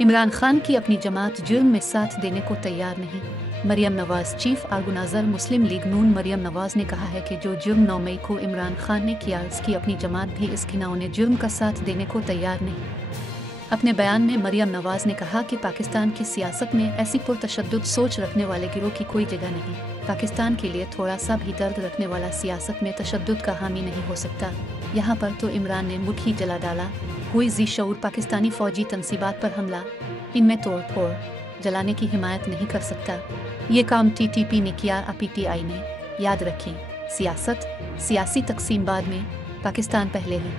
इमरान खान की अपनी जमात जुर्म में साथ देने को तैयार नहीं। मरियम नवाज चीफ ऑर्गेनाइजर मुस्लिम लीग नून मरियम नवाज ने कहा है कि जो जुर्म 9 मई को इमरान खान ने किया उसकी अपनी जमात भी इस घिनौने जुर्म का साथ देने को तैयार नहीं। अपने बयान में मरियम नवाज ने कहा कि पाकिस्तान की सियासत में ऐसी पुरतशद्दुद सोच रखने वाले गिरोह की कोई जगह नहीं। पाकिस्तान के लिए थोड़ा सा भी दर्द रखने वाला सियासत में तशद्दुद का हामी नहीं हो सकता। यहाँ पर तो इमरान ने मुल्क ही जला डाला। कोई जी शऊर पाकिस्तानी फौजी तंसीबात पर हमला, इनमें तोड़ फोड़, जलाने की हिमायत नहीं कर सकता। ये काम TTP ने किया, PTI ने। याद रखें, सियासत, सियासी तकसीम बाद में, पाकिस्तान पहले है।